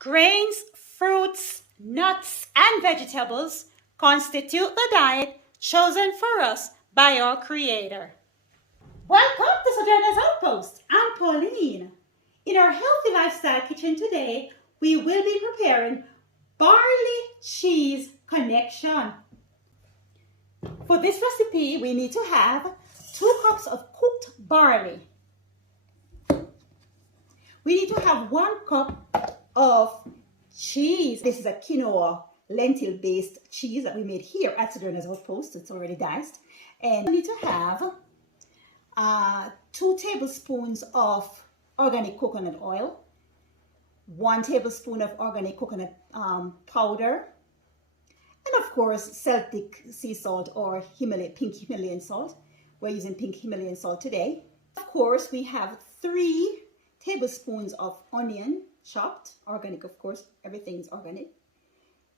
Grains, fruits, nuts, and vegetables constitute the diet chosen for us by our Creator. Welcome to Sojourner's Outpost. I'm Pauline. In our healthy lifestyle kitchen today, we will be preparing barley cheese connection. For this recipe, we need to have 2 cups of cooked barley. We need to have 1 cup of cheese. This is a quinoa lentil-based cheese that we made here at Sojourner's Outpost. It's already diced. And we need to have 2 tablespoons of organic coconut oil, 1 tablespoon of organic coconut powder, and of course Celtic sea salt or pink Himalayan salt. We're using pink Himalayan salt today. Of course, we have 3 tablespoons of onion chopped, organic, of course, everything is organic.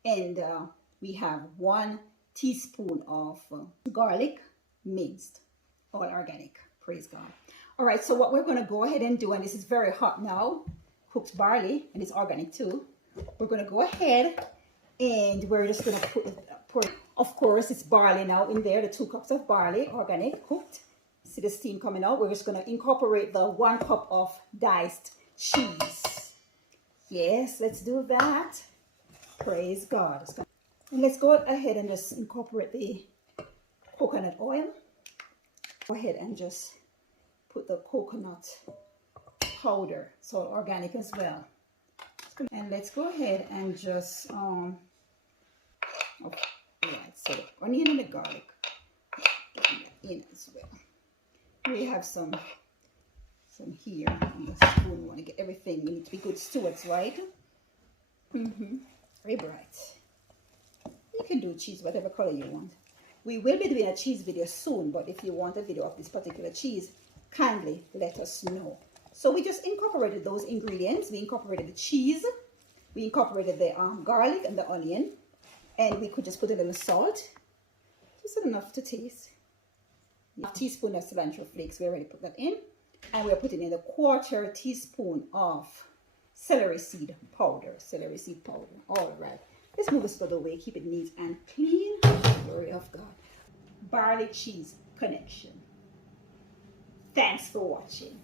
And we have 1 teaspoon of garlic, minced, all organic. Praise God. All right, so what we're going to go ahead and do, and this is very hot now, cooked barley, and it's organic too. We're going to go ahead and we're just going to put, of course, it's barley now in there, the 2 cups of barley, organic, cooked. See the steam coming out. We're just going to incorporate the 1 cup of diced cheese. Yes, let's do that. Praise God. And let's go ahead and just incorporate the coconut oil. Go ahead and just put the coconut powder, so organic as well. And let's go ahead and just okay, right, so the onion and the garlic, getting that in as well. We have some here on the spoon. We want to get everything. We need to be good stewards, right? Very bright. You can do cheese whatever color you want. We will be doing a cheese video soon, but if you want a video of this particular cheese, kindly let us know. So we just incorporated those ingredients. We incorporated the cheese, we incorporated the garlic and the onion, and we could just put a little salt, just enough to taste. A teaspoon of cilantro flakes, we already put that in, and we're putting in a 1/4 teaspoon of celery seed powder. All right, let's move this out of the way, keep it neat and clean. Glory of God. Barley cheese connection. Thanks for watching.